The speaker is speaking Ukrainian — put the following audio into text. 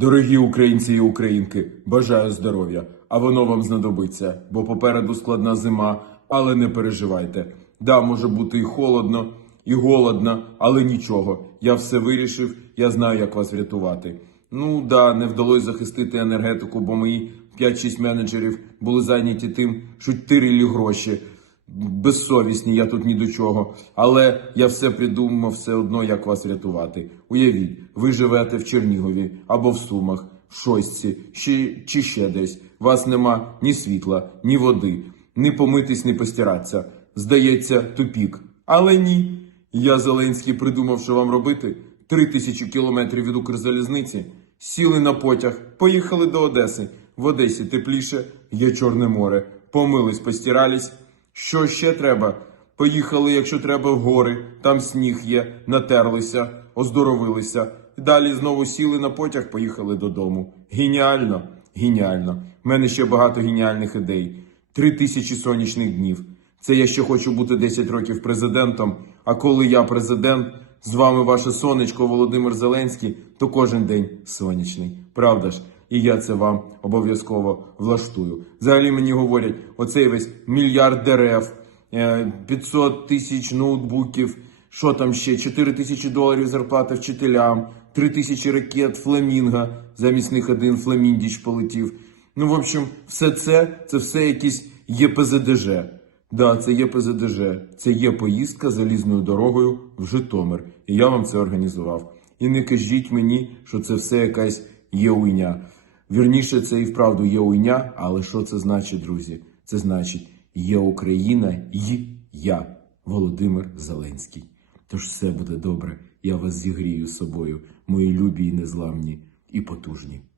Дорогі українці і українки, бажаю здоров'я, а воно вам знадобиться, бо попереду складна зима, але не переживайте. Да, може бути і холодно, і голодно, але нічого. Я все вирішив, я знаю, як вас врятувати. Ну да, не вдалося захистити енергетику, бо мої 5-6 менеджерів були зайняті тим, що тирили гроші безсовісні, я тут ні до чого, але я все придумав все одно, як вас рятувати. Уявіть, ви живете в Чернігові або в Сумах, Шостці чи, чи ще десь. Вас нема ні світла, ні води, ні помитись, ні постиратися. Здається, тупік. Але ні. Я Зеленський придумав, що вам робити три тисячі кілометрів від Укрзалізниці. Сіли на потяг, поїхали до Одеси. В Одесі тепліше, є Чорне море. Помились, постирались. Що ще треба? Поїхали, якщо треба, в гори, там сніг є, натерлися, оздоровилися. Далі знову сіли на потяг, поїхали додому. Геніально, геніально. У мене ще багато геніальних ідей. Три тисячі сонячних днів. Це я ще хочу бути 10 років президентом. А коли я президент, з вами ваше сонечко Володимир Зеленський, то кожен день сонячний. Правда ж? і я це вам обов'язково влаштую. Взагалі мені говорять, оцей весь мільярд дерев, 500 е, тисяч ноутбуків, що там ще, 4 тисячі доларів зарплати вчителям, 3 тисячі ракет фламінга, замість них один фламіндіч полетів. Ну, в общем, все це це все якісь ЄПЗДЖ. Да, це є ПЗДЖ, це є поїздка залізною дорогою в Житомир. І я вам це організував. І не кажіть мені, що це все якась є уйня. Вірніше, це і вправду є уйня, але що це значить, друзі? Це значить є Україна і я, Володимир Зеленський. Тож все буде добре. Я вас зігрію з собою, мої любі і незламні і потужні.